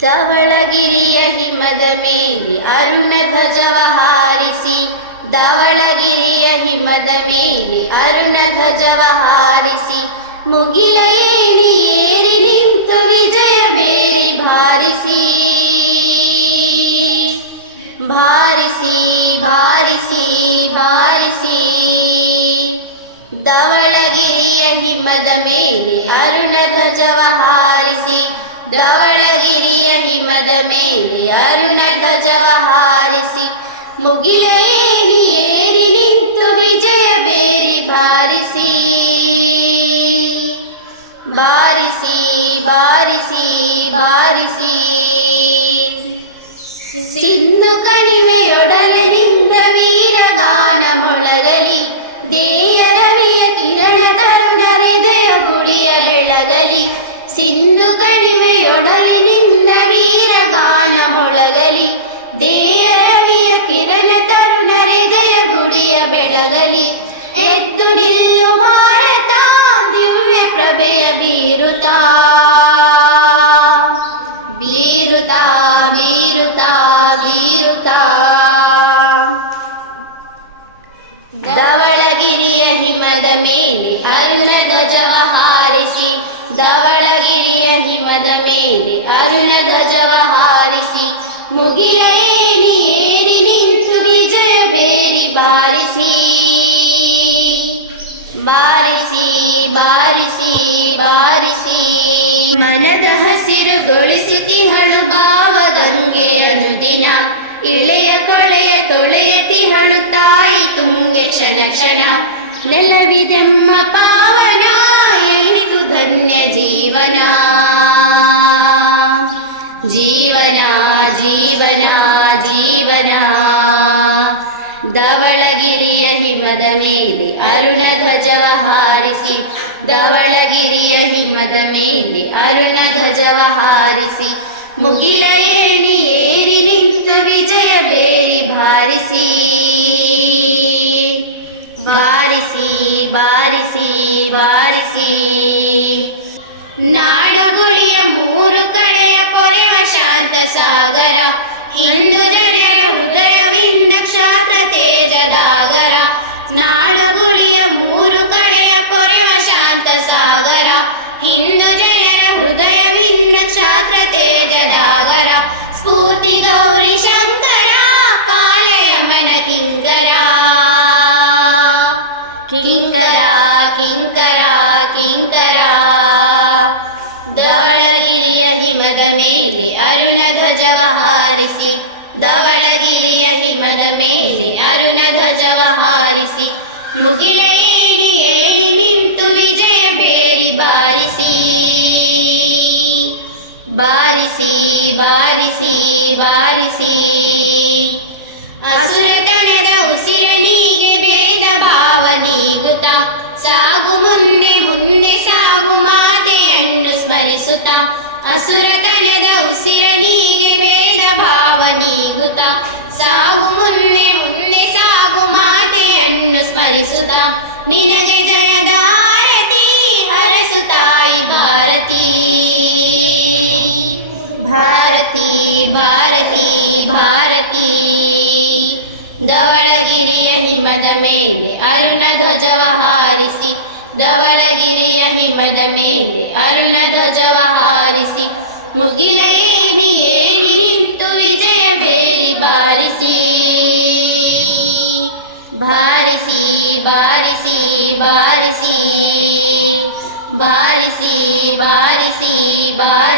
ಧವಳಗಿರಿಯ ಹಿಮದ ಮೇಲೆ ಅರುಣ ಧ್ವಜವ ಹಾರಿಸಿ ಧವಳಗಿರಿಯ ಹಿಮದ ಮೇಲೆ ಅರುಣ ಧ್ವಜವ ಹಾರಿಸಿ ಮುಗಿಲ ಏಣಿ ಏರಿ ನಿಂತು ವಿಜಯ ಬೇರಿ ಭಾರಿಸಿ. ಭಾರಿಸಿ ಭಾರಿಸಿ ಭಾರಿಸಿ. ಧವಳಗಿರಿಯ ಹಿಮದ ಮೇಲೆ ಅರುಣ ಧ್ವಜವ ಹಾರಿಸಿ ಧವಳಗಿರಿಯ ಹಿಮದ ಮೇಲೆ ಅರುಣ ಧ್ವಜವ ಹಾರಿಸಿ, ಮುಗಿಲ ಏರಿ ಏರಿ ನಿಂತು ವಿಜಯ ಬೇರಿ ಬಾರಿಸಿ. ಬಾರಿಸಿ ಬಾರಿಸಿ ಬಾರಿಸಿ ಬಾರಿಸಿ ಬಾರಿಸಿ ಬಾರಿಸಿ. ಮನದ ಹಸಿರುಗೊಳಿಸುತ್ತಿಹಳು ಭಾವಗಂಗೆಯನು ದಿನ ಇಳೆಯ ಕೊಳೆಯ ತೊಳೆಯತಿಹಳು ತಾಯಿ ತುಂಗೆ ಕ್ಷಣ ಕ್ಷಣ. ನೆಲವಿದೆಮ್ಮ ಹಿಮದ ಮೇಲೆ ಅರುಣ ಧ್ವಜವ ಹಾರಿಸಿ ಧವಳಗಿರಿಯ ಹಿಮದ ಮೇಲೆ ಅರುಣ ಧ್ವಜವ ಹಾರಿಸಿ ಮುಗಿಲ ಏಣಿ ಏರಿ ನಿಂತು ವಿಜಯ ಬೇರಿ ಬಾರಿಸಿ ಬಾರಿಸಿ ಬಾರಿಸಿ ಬಾರಿಸಿ ಬಾರಿಸಿ ಬಾರಿಸಿ. ಬಾರಿಸಿ ಅಸುರತನದ ಉಸಿರನಿಗೆ ಭೇದ ಭಾವ ನೀಗುತ್ತ. ಸಾಗು ಮುಂದೆ ಮುಂದೆ ಸಾಗು ಮಾತೆಯನ್ನು ಸ್ಮರಿಸುತ್ತ. ಅಸುರತನದ ಉಸಿರನಿಗೆ ಬೇದ ಭಾವ ನೀಗುತ್ತ. ಸಾಗು ಮುಂದೆ ಮುಂದೆ ಸಾಗು ಮಾತೆಯನ್ನು ಸ್ಮರಿಸುತ್ತ. ನಿನಗೆ ಅರುಣಧ್ವಜವಹಾರಿಸಿ ಧವಳಗಿರಿಯ ಹಿಮದ ಮೇಲೆ ಅರುಣಧ್ವಜವಹಾರಿಸಿ ಮುಗಿಲ ಏನಿ ಏನಿ ನಿಂತು ವಿಜಯ ಬೇಲಿ ಬಾರಿಸಿ ಬಾರಿಸಿ ಬಾರಿಸಿ ಬಾರಿಸಿ ಬಾರಿಸಿ ಬಾರಿಸಿ ಬಾರಿಸಿ